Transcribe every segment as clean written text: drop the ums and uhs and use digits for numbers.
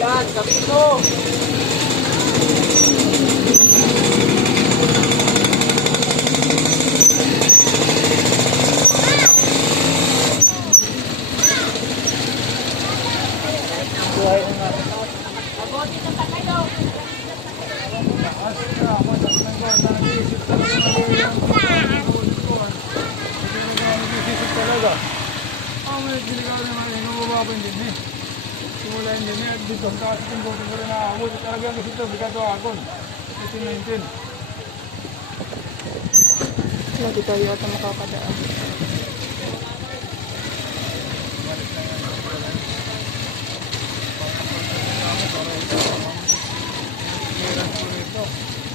Yan, kabino. Buhay na natin. May delikado naman, hinubaba yung din eh. Simula yung din eh, dito, kasi kung buti ko rin nakakabot, talagang kasi ito, bigato akon. 18-19. Lagi tayo ata makakadaan.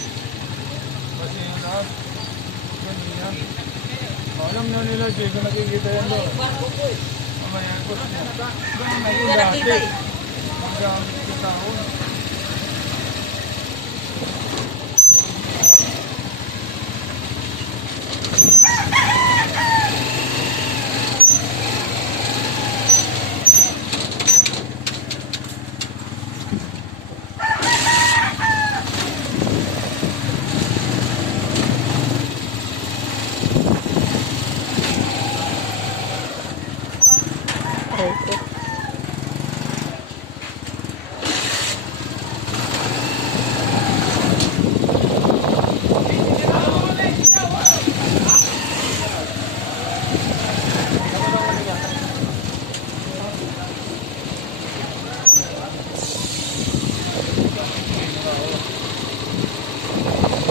Kasi yung lahat, ganun yan. Alam na nila, Jay, kung nakikita yan doon. Mamaya ko siya. Doon na yung dati. Ang gamit sa taon. Okay.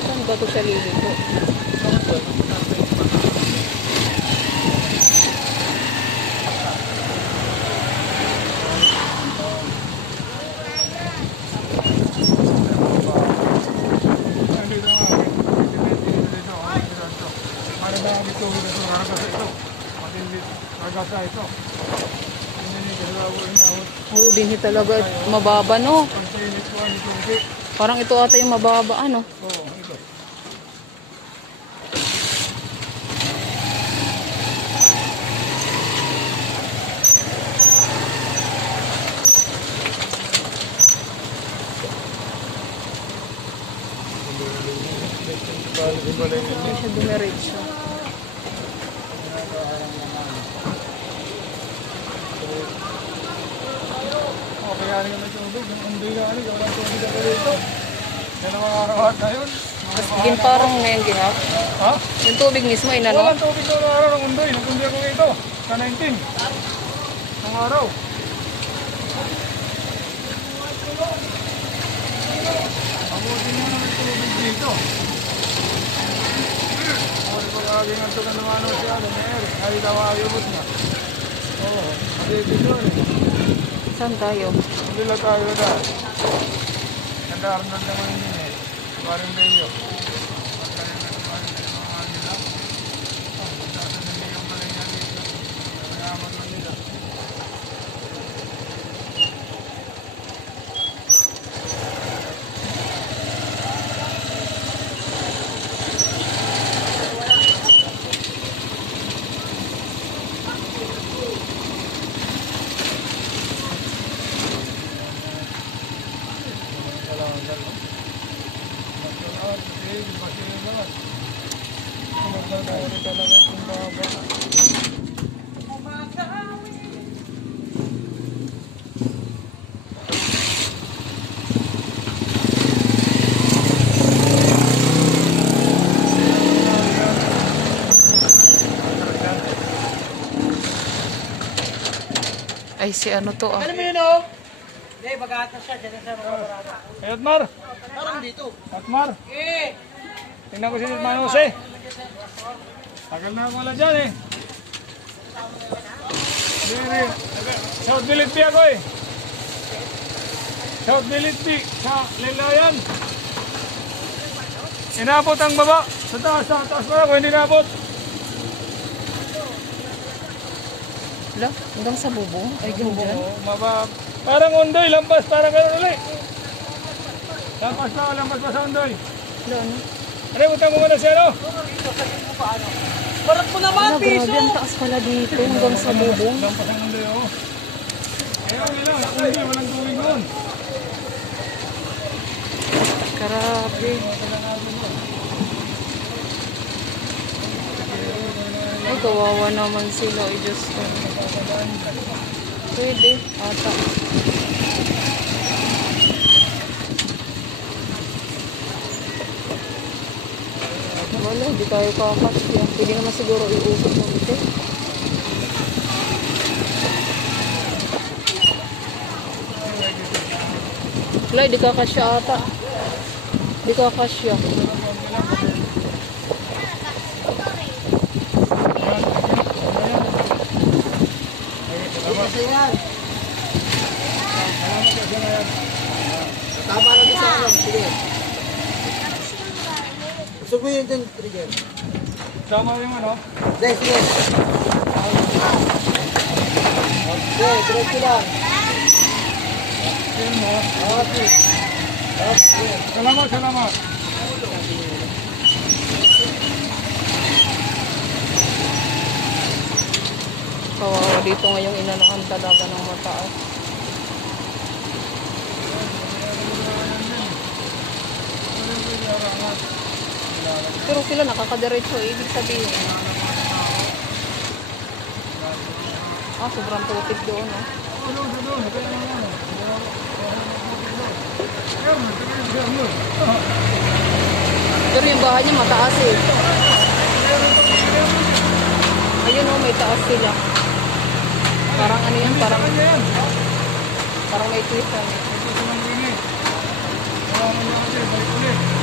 Saan ba ito siya lilito? Oo, din talaga mababa, no? Parang ito ata yung mababa, ano? Siya dumiretso. Kaya rin naman yung tubig, yung undoy na walang tubig na dito. Yan ang mga araw-araw na yun. Tapos gin parang ngayong gihap. Ha? Yung tubig mismo, inano? Walang tubig na araw ng undoy. Nag-undoy ako ito. Sa 19. Ang araw. Abutin mo naman tubig dito. Ako pa lagi nga ito ka naman siya. Lumayari. Ay, tawagibot na. Oo. Kasi dito eh. Saan tayo? Bila tayo na. Nag-aaral naman yun eh. Parang kayo. Ay, si ano to ah. Alam mo yun o? Hindi, mag-aatas siya. Diyan sa mga barata. Hey, Otmar! Parang dito. Otmar! Eh! Tingnan ko si Manong Jose. Tagal na wala dyan eh. Hindi. South Bilitbi ako eh. South Bilitbi sa Lilayan. Inabot ang baba. Sa taas pa ako, hindi inabot. Wala, hanggang sa bubong. Ay, ganyan. Parang undoy, lampas, parang gano'n ulit. Lampas pa sa undoy. Wala, ano? Ano, utang mo muna siya, no? Barat mo naman, Ah, piso! grabe, ang taas pala dito. Hanggang sa bubong. Lampas ang undoy, oo. Ayaw nila, undoy, walang tubig noon. Grabe. Ay, kawawa naman sila. Ay, Diyos ko. Pwede, ata. Wala, di tayo kakasya. Pwede naman siguro iusap mo ito. Wala, di kakasya ata. Di kakasya. Kasi yan. Tama na din sa alam. Sige. Gusto mo yun din, trigger. Tama yung ano? Sige, sige. Okay, diretso lang. Yun mo. Okay. Okay. Salamat, salamat. Kawawa dito ngayong inanakan talaga ng mataas. Pero sila nakakadiretso, ibig sabihin. Sobrang tutik doon, oh. Pero yung bahay niya mataas eh. Ayun, oh, may taas sila. Parang ano yan, parang may cliff yan. Salamat, balik ulit.